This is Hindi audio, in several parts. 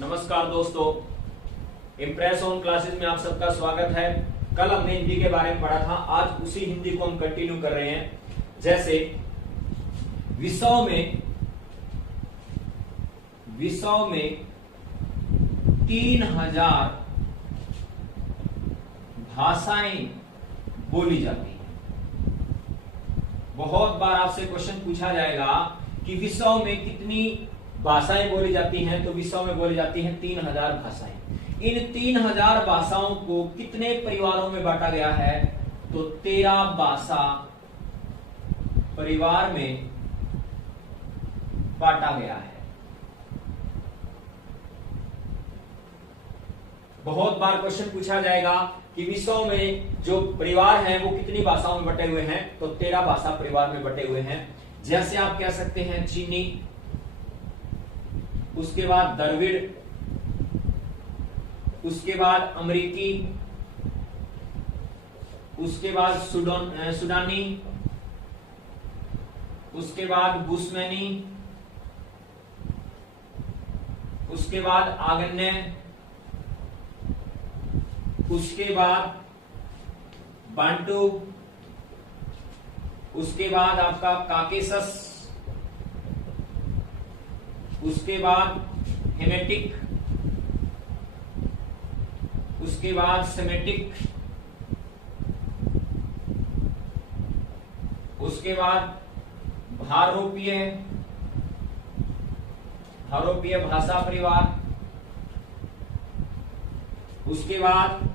नमस्कार दोस्तों, इम्प्रेस ऑन क्लासेस में आप सबका स्वागत है। कल हमने हिंदी के बारे में पढ़ा था, आज उसी हिंदी को हम कंटिन्यू कर रहे हैं। जैसे विषयों में 3000 भाषाएं बोली जाती हैं। बहुत बार आपसे क्वेश्चन पूछा जाएगा कि विषयों में कितनी भाषाएं बोली जाती हैं, तो विषयों में बोली जाती हैं 3000 भाषाएं। इन 3000 भाषाओं को कितने परिवारों में बांटा गया है, तो 13 भाषा परिवार में बांटा गया है। बहुत बार क्वेश्चन पूछा जाएगा कि विषयों में जो परिवार हैं वो कितनी भाषाओं में बटे हुए हैं, तो 13 भाषा परिवार में बटे हुए हैं। जैसे आप कह सकते हैं चीनी, उसके बाद द्रविड़, उसके बाद अमेरिकी, उसके बाद सुडानी, उसके बाद बुस्मैनी, उसके बाद आगन्य, उसके बाद बांटू, उसके बाद आपका काकेशस, उसके बाद हेमेटिक, उसके बाद सेमेटिक, उसके बाद भारोपीय भाषा परिवार, उसके बाद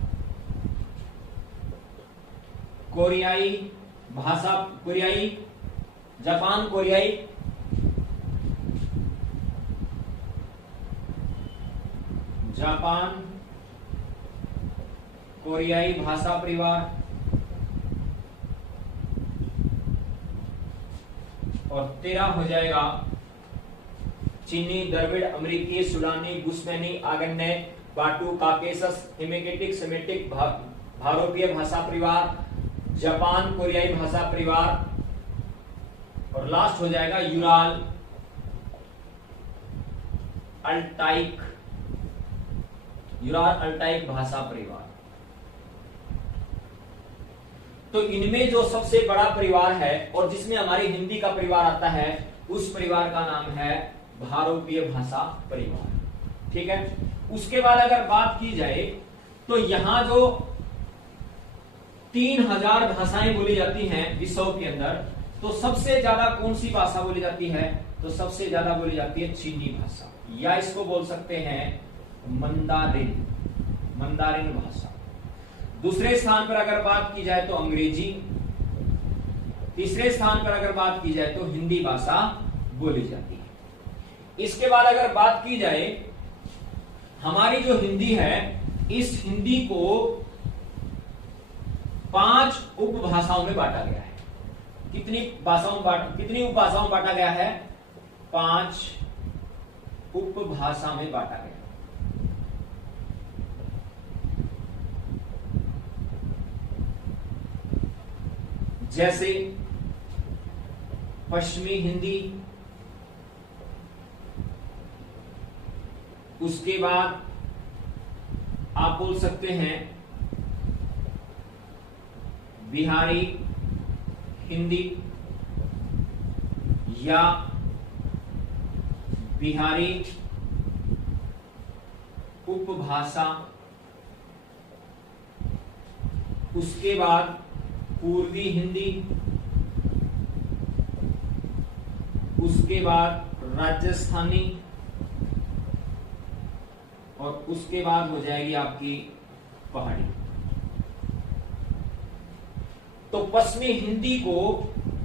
कोरियाई, जापान कोरियाई भाषा परिवार, और 13 हो जाएगा चीनी, द्रविड़, अमेरिकी, सुडानी, बुस्मैनी, आगन्य, बाटू, काकेशस, हेमेटिक, सेमेटिक, भारोपीय भाषा परिवार, जापान कोरियाई भाषा परिवार, और लास्ट हो जाएगा यूराल अल्टाइक भाषा परिवार। तो इनमें जो सबसे बड़ा परिवार है और जिसमें हमारी हिंदी का परिवार आता है, उस परिवार का नाम है भारोपीय भाषा परिवार। ठीक है। उसके बाद अगर बात की जाए तो यहां जो 3000 भाषाएं बोली जाती हैं विषयों के अंदर, तो सबसे ज्यादा कौन सी भाषा बोली जाती है, तो सबसे ज्यादा बोली जाती है चीनी भाषा, या इसको बोल सकते हैं मंदारिन भाषा। दूसरे स्थान पर अगर बात की जाए तो अंग्रेजी, तीसरे स्थान पर अगर बात की जाए तो हिंदी भाषा बोली जाती है। इसके बाद अगर बात की जाए हमारी जो हिंदी है, इस हिंदी को 5 उपभाषाओं में बांटा गया है। कितनी उपभाषाओं में बांटा गया है? 5 उपभाषा में बांटा गया। जैसे पश्चिमी हिंदी, उसके बाद आप बोल सकते हैं बिहारी हिंदी या बिहारी उपभाषा, उसके बाद पूर्वी हिंदी, उसके बाद राजस्थानी, और उसके बाद हो जाएगी आपकी पहाड़ी। तो पश्चिमी हिंदी को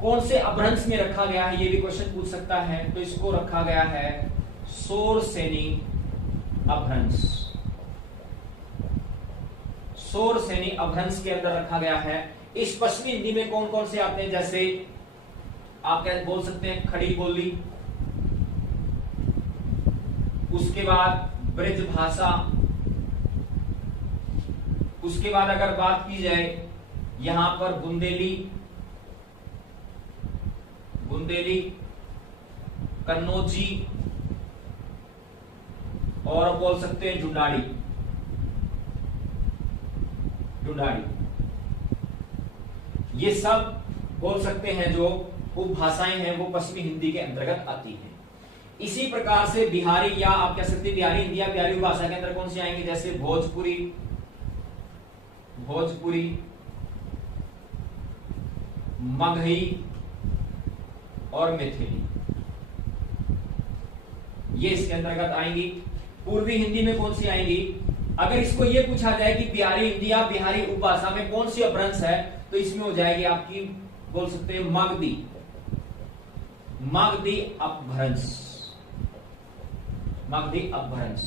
कौन से अपभ्रंश में रखा गया है, ये भी क्वेश्चन पूछ सकता है। तो इसको रखा गया है शोरसेनी अपभ्रंश। शोरसेनी अपभ्रंश के अंदर रखा गया है। इस पश्चिमी हिंदी में कौन कौन से आते हैं? जैसे आप क्या बोल सकते हैं खड़ी बोली, उसके बाद ब्रज भाषा, उसके बाद अगर बात की जाए यहां पर बुंदेली, कन्नौजी, और बोल सकते हैं ढूंढाड़ी। ये सब बोल सकते हैं जो उपभाषाएं हैं वो पश्चिमी हिंदी के अंतर्गत आती हैं। इसी प्रकार से बिहारी, या आप कह सकते हैं बिहारी हिंदी या बिहारी उपभाषा के अंदर कौन सी आएंगी, जैसे भोजपुरी, मगही और मैथिली, ये इसके अंतर्गत आएंगी। पूर्वी हिंदी में कौन सी आएंगी? अगर इसको ये पूछा जाए कि बिहारी हिंदी या बिहारी उपभाषा में कौन सी अपभ्रंश है, तो इसमें हो जाएगी आपकी, बोल सकते हैं मगधी अपभ्रंश।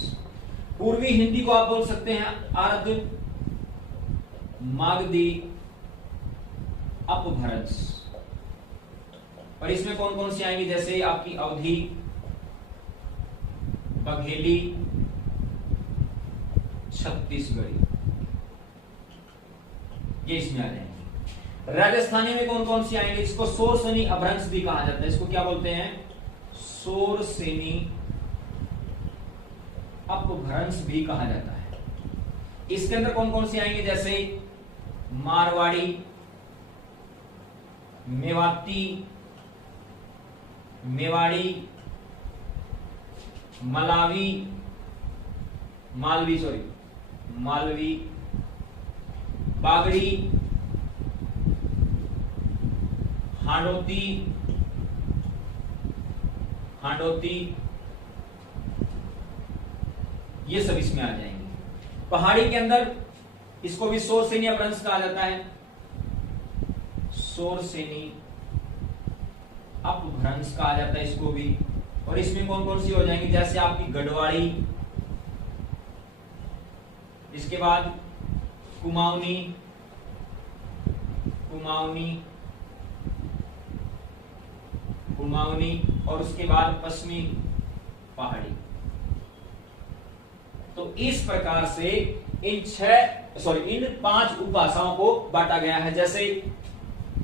पूर्वी हिंदी को आप बोल सकते हैं अर्ध मागधी अपभ्रंश। और इसमें कौन कौन सी आएंगी, जैसे आपकी अवधी, बघेली, छत्तीसगढ़ी, ये इसमें आ जाएंगे। राजस्थानी में कौन कौन सी आएंगे? इसको सोरसेनी अपभ्रंश भी कहा जाता है। इसको क्या बोलते हैं? सोरसेनी अपभ्रंश भी कहा जाता है। इसके अंदर कौन कौन सी आएंगे, जैसे मारवाड़ी, मेवाड़ी, मालवी, बागड़ी, हांडोती, ये सब इसमें आ जाएंगे। पहाड़ी के अंदर इसको भी सोरसेनी अपभ्रंश कहा जाता है, सोरसेनी अपभ्रंश कहा जाता है इसको भी। और इसमें कौन कौन सी हो जाएंगी, जैसे आपकी गढ़वाड़ी, इसके बाद कुमाऊनी, और उसके बाद पश्चिमी पहाड़ी। तो इस प्रकार से इन 5 उपभाषाओं को बांटा गया है। जैसे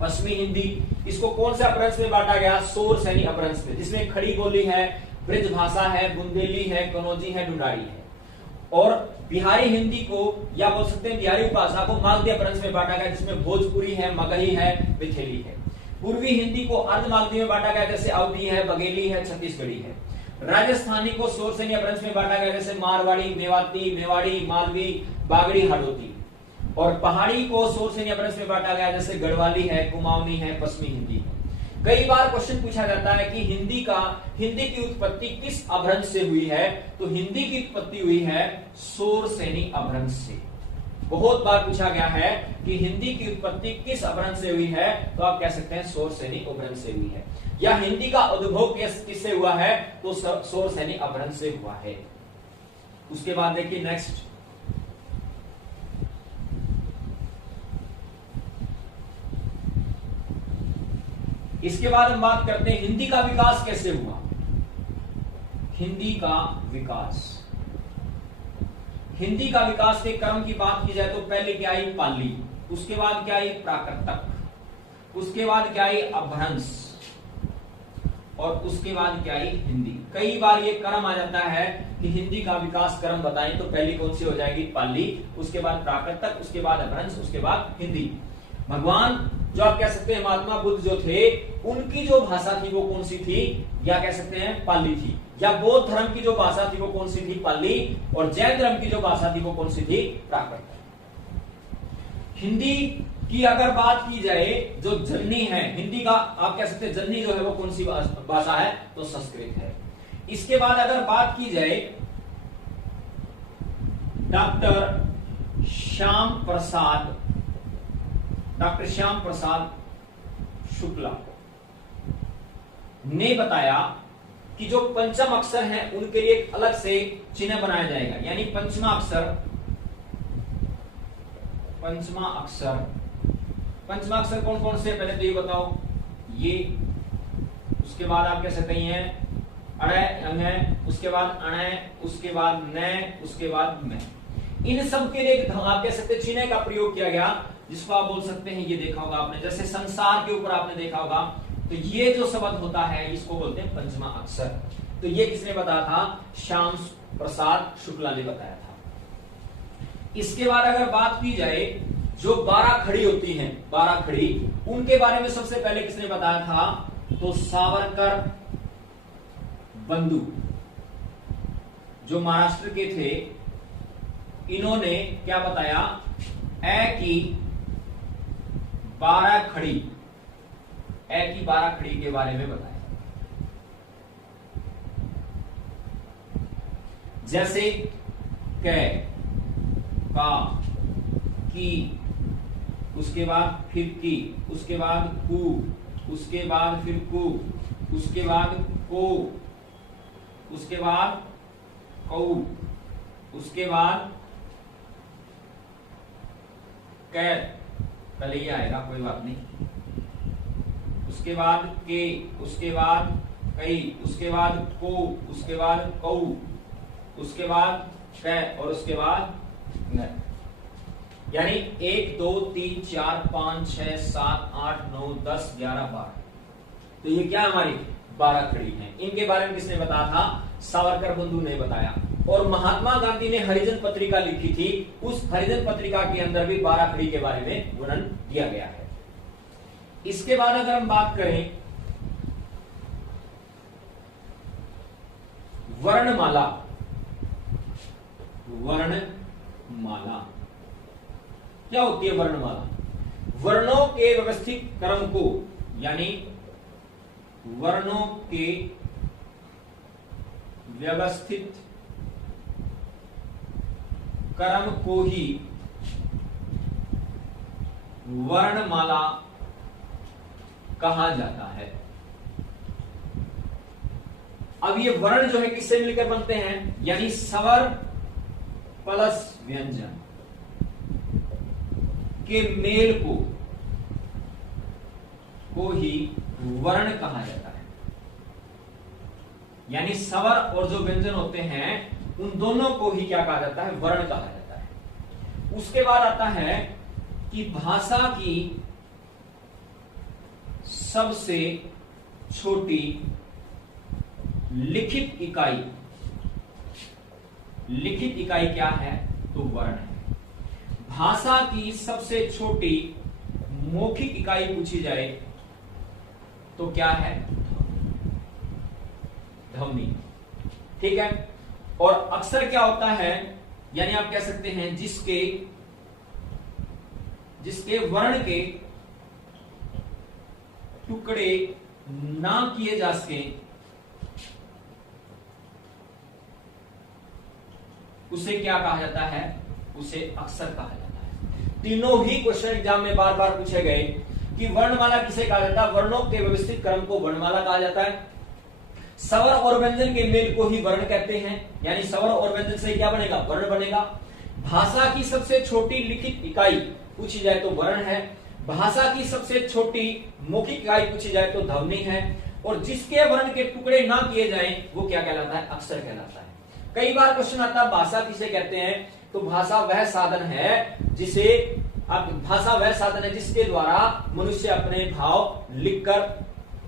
पश्चिमी हिंदी, इसको कौन से अपभ्रंश में बांटा गया? सोरसेनी अपभ्रंश में, जिसमें खड़ी बोली है, ब्रज भाषा है, बुंदेली है, कनौजी है, ढूंढाड़ी है। और बिहारी हिंदी को, या बोल सकते हैं बिहारी उपभाषा को, मागधी अपभ्रंश में बांटा गया, जिसमें भोजपुरी है, मगही है, मैथिली है। पूर्वी हिंदी को अर्ध मागधी में बांटा गया, जैसे अवधी है, बघेली है, छत्तीसगढ़ी है। राजस्थानी को सोरसेनी अपभ्रंश में बांटा गया, जैसे मारवाड़ी, मेवाड़ी, मालवी, बागड़ी, हाड़ौती। और पहाड़ी को सोरसेनी अपभ्रंश में बांटा गया, जैसे गढ़वाली है, कुमाऊनी है, पश्चिमी हिंदी है। कई बार क्वेश्चन पूछा जाता है कि हिंदी की उत्पत्ति किस अपभ्रंश से हुई है? तो हिंदी की उत्पत्ति हुई है सोरसेनी अपभ्रंश से। बहुत बार पूछा गया है कि हिंदी की उत्पत्ति किस अपभ्रंश से हुई है, तो आप कह सकते हैं सोरसेनी अपभ्रंश से हुई है। या हिंदी का उद्भव किससे हुआ है? तो सोरसेनी अपभ्रंश से हुआ है। उसके बाद देखिए नेक्स्ट, इसके बाद हम बात करते हैं हिंदी का विकास कैसे हुआ। हिंदी का विकास के क्रम की बात की जाए तो पहले क्या आई? पाली, उसके बाद क्या आई? प्राकृतक, उसके बाद क्या आई? अपभ्रंश, और उसके बाद क्या आई? हिंदी। कई बार ये क्रम आ जाता है कि हिंदी का विकास क्रम बताएं, तो पहली कौन सी हो जाएगी? पाली, उसके बाद प्राकृतक, उसके बाद अपभ्रंश, उसके बाद हिंदी। भगवान जो आप कह सकते हैं महात्मा बुद्ध जो थे, उनकी जो भाषा थी वो कौन सी थी? या कह सकते हैं पाली थी। या बौद्ध धर्म की जो भाषा थी वो कौन सी थी? पाली। और जैन धर्म की जो भाषा थी वो कौन सी थी? प्राकृत। हिंदी की अगर बात की जाए, जो जननी है हिंदी का, आप कह सकते हैं जननी जो है वो कौन सी भाषा है? तो संस्कृत है। इसके बाद अगर बात की जाए डॉक्टर श्याम प्रसाद शुक्ला ने बताया कि जो पंचम अक्षर हैं उनके लिए एक अलग से चिन्ह बनाया जाएगा। यानी पंचमा अक्षर कौन कौन से? पहले तो ये बताओ, ये, उसके बाद आप कह सकते हैं अणय, उसके बाद अणय, उसके बाद नय, उसके बाद मैं। इन सब के लिए आप कह सकते चिन्ह का प्रयोग किया गया, जिसको आप बोल सकते हैं, ये देखा होगा आपने, जैसे संसार के ऊपर आपने देखा होगा, तो ये जो शब्द होता है इसको बोलते हैं पंचमा अक्षर। तो ये किसने बताया था? प्रसाद शुक्ला ने बताया था। इसके बाद अगर बात की जाए जो 12 खड़ी होती हैं, 12 खड़ी, उनके बारे में सबसे पहले किसने बताया था? तो सावरकर बंधु जो महाराष्ट्र के थे, इन्होंने क्या बताया? ए की 12 खड़ी, ए की 12 खड़ी के बारे में बताया। जैसे कै, का, की, उसके बाद फिर की, उसके बाद कु, उसके बाद फिर कु, उसके बाद को, उसके बाद कौ, उसके बाद कै, पहले ये आएगा, कोई बात नहीं, उसके बाद के, उसके बाद कई, उसके बाद को, उसके बाद कौ, उसके बाद कै और उसके बाद न। यानी 1 2 3 4 5 6 7 8 9 10 11 12, तो ये क्या हमारी 12 खड़ी हैं। इनके बारे में किसने बताया था? सावरकर बंधु ने बताया। और महात्मा गांधी ने हरिजन पत्रिका लिखी थी, उस हरिजन पत्रिका के अंदर भी 12 खड़ी के बारे में वर्णन दिया गया है। इसके बाद अगर हम बात करें वर्णमाला, वर्णमाला क्या होती है? वर्णमाला वर्णों के व्यवस्थित क्रम को, यानी वर्णों के व्यवस्थित क्रम को ही वर्णमाला कहा जाता है। अब ये वर्ण जो है किससे मिलकर बनते हैं? यानी स्वर प्लस व्यंजन के मेल को ही वर्ण कहा जाता है। यानी स्वर और जो व्यंजन होते हैं उन दोनों को ही क्या कहा जाता है? वर्ण कहा जाता है। उसके बाद आता है कि भाषा की सबसे छोटी लिखित इकाई, लिखित इकाई क्या है? तो वर्ण है। भाषा की सबसे छोटी मौखिक इकाई पूछी जाए तो क्या है? ध्वनि। ठीक है। और अक्सर क्या होता है, यानी आप कह सकते हैं जिसके वर्ण के टुकड़े ना किए जा सके उसे क्या कहा जाता है? उसे अक्सर कहा जाता है। तीनों ही क्वेश्चन एग्जाम में बार बार पूछे गए कि वर्णमाला किसे कहा जाता है? वर्णों के व्यवस्थित क्रम को वर्णमाला कहा जाता है। स्वर और व्यंजन के मेल को ही वर्ण कहते हैं, यानी स्वर और व्यंजन से क्या बनेगा? वर्ण बनेगा। भाषा की सबसे छोटी लिखित इकाई पूछी जाए तो वर्ण है। भाषा की सबसे छोटी मौखिक इकाई पूछी जाए तो ध्वनि है। और जिसके वर्ण के टुकड़े ना किए जाएं वो क्या कहलाता है? अक्सर कहलाता है। कई बार क्वेश्चन आता है भाषा किसे कहते हैं? तो भाषा वह साधन है जिसके द्वारा मनुष्य अपने भाव लिखकर,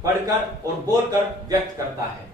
पढ़कर और बोलकर व्यक्त करता है।